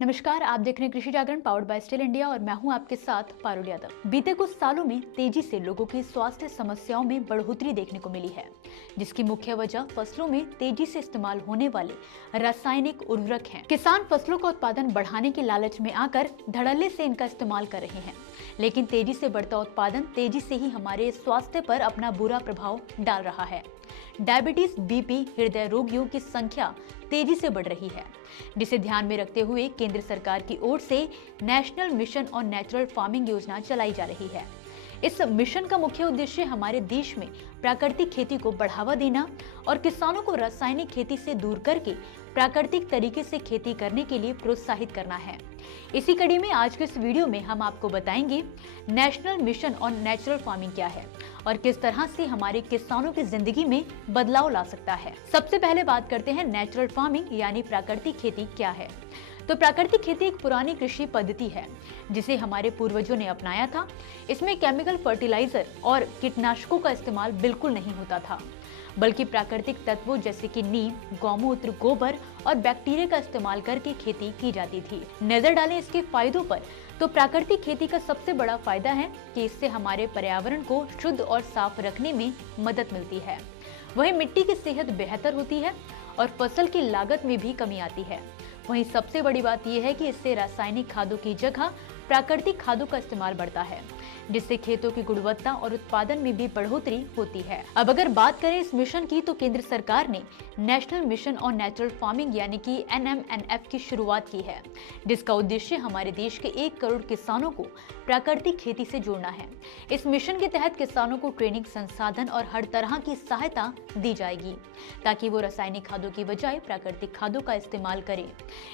नमस्कार, आप देख रहे हैं कृषि जागरण पावर्ड बाय स्टिल इंडिया और मैं हूं आपके साथ पारुल यादव। बीते कुछ सालों में तेजी से लोगों की स्वास्थ्य समस्याओं में बढ़ोतरी देखने को मिली है, जिसकी मुख्य वजह फसलों में तेजी से इस्तेमाल होने वाले रासायनिक उर्वरक हैं। किसान फसलों का उत्पादन बढ़ाने के लालच में आकर धड़ल्ले से इनका इस्तेमाल कर रहे हैं, लेकिन तेजी से बढ़ता उत्पादन तेजी से ही हमारे स्वास्थ्य पर अपना बुरा प्रभाव डाल रहा है। डायबिटीज, बीपी, हृदय रोगियों की संख्या तेजी से बढ़ रही है, जिसे ध्यान में रखते हुए केंद्र सरकार की ओर से national mission on natural farming योजना चलाई जा रही है। इस मिशन का मुख्य उद्देश्य हमारे देश में प्राकृतिक खेती को बढ़ावा देना और किसानों को रासायनिक खेती से दूर करके प्राकृतिक तरीके से खेती करने के लिए प्रोत्साहित करना है। इसी कड़ी में आज के इस वीडियो में हम आपको बताएंगे national mission on natural farming क्या है और किस तरह से हमारे किसानों की जिंदगी में बदलाव ला सकता है। सबसे पहले बात करते हैं नेचुरल फार्मिंग यानी प्राकृतिक खेती क्या है। तो प्राकृतिक खेती एक पुरानी कृषि पद्धति है जिसे हमारे पूर्वजों ने अपनाया था। इसमें केमिकल फर्टिलाइजर और कीटनाशकों का इस्तेमाल बिल्कुल नहीं होता था, बल्कि प्राकृतिक तत्वों जैसे कि नीम, गौमूत्र, गोबर और बैक्टीरिया का इस्तेमाल करके खेती की जाती थी। नजर डालें इसके फायदों पर, तो प्राकृतिक खेती का सबसे बड़ा फायदा है कि इससे हमारे पर्यावरण को शुद्ध और साफ रखने में मदद मिलती है। वहीं मिट्टी की सेहत बेहतर होती है और फसल की लागत में भी कमी आती है। वहीं सबसे बड़ी बात यह है कि इससे रासायनिक खादों की जगह प्राकृतिक खादों का इस्तेमाल बढ़ता है, जिससे खेतों की गुणवत्ता और उत्पादन में भी बढ़ोतरी होती है। अब अगर बात करें इस मिशन की, तो केंद्र सरकार ने national mission on natural farming यानी कि NMNF की शुरुआत की है, जिसका उद्देश्य हमारे देश के 1 करोड़ किसानों को प्राकृतिक खेती से जोड़ना है। इस मिशन के तहत किसानों को ट्रेनिंग, संसाधन और हर तरह की सहायता दी जाएगी ताकि वो रासायनिक खादों की बजाय प्राकृतिक खादों का इस्तेमाल करें।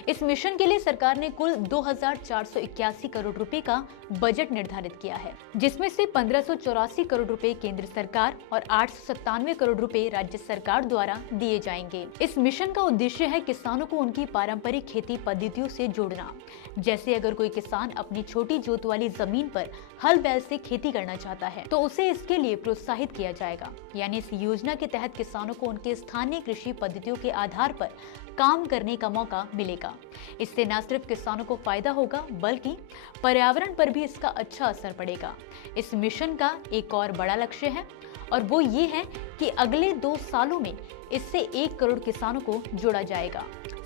इस मिशन के लिए सरकार ने कुल 2481 करोड़ रुपए का बजट निर्धारित किया है, जिसमें से 1584 करोड़ रुपए केंद्र सरकार और 897 करोड़ रुपए राज्य सरकार द्वारा दिए जाएंगे। इस मिशन का उद्देश्य है किसानों को उनकी पारंपरिक खेती पद्धतियों से जोड़ना। जैसे अगर कोई किसान अपनी छोटी जोत वाली जमीन पर हल बैल से खेती करना चाहता है, तो उसे इसके लिए प्रोत्साहित किया जाएगा। यानी इस योजना के तहत किसानों को उनके स्थानीय कृषि पद्धतियों के आधार पर काम करने का मौका मिलेगा। इससे न सिर्फ किसानों को फायदा होगा, बल्कि पर्यावरण पर भी इसका अच्छा असर पड़ेगा। इस मिशन का एक और बड़ा लक्ष्य है और वो ये है कि अगले 2 सालों में इससे 1 करोड़ किसानों को जोड़ा जाएगा।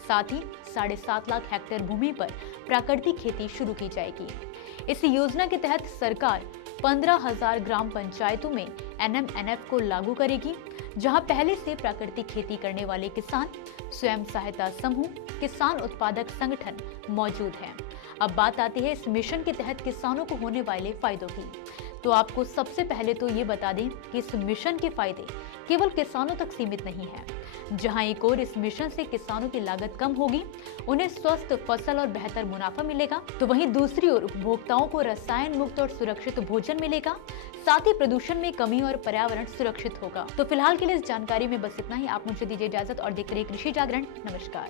साथ ही 7.5 लाख हेक्टेयर भूमि पर प्राकृतिक खेती शुरू की जाएगी। इस योजना के तहत सरकार 15,000 ग्राम पंचायतों में NMNF को लागू करेगी, जहां पहले से प्राकृतिक खेती करने वाले किसान, स्वयं सहायता समूह, किसान उत्पादक संगठन मौजूद हैं। अब बात आती है इस मिशन के तहत किसानों को होने वाले फायदों की। तो आपको सबसे पहले तो ये बता दें कि इस मिशन के फायदे केवल किसानों तक सीमित नहीं है। जहां एक ओर इस मिशन से किसानों की लागत कम होगी, उन्हें स्वस्थ फसल और बेहतर मुनाफा मिलेगा, तो वहीं दूसरी ओर उपभोक्ताओं को रसायन मुक्त और सुरक्षित भोजन मिलेगा। साथ ही प्रदूषण में कमी और पर्यावरण सुरक्षित होगा। तो फिलहाल के लिए इस जानकारी में बस इतना ही। आप मुझे दीजिए इजाजत और देखते रहिए कृषि जागरण। नमस्कार।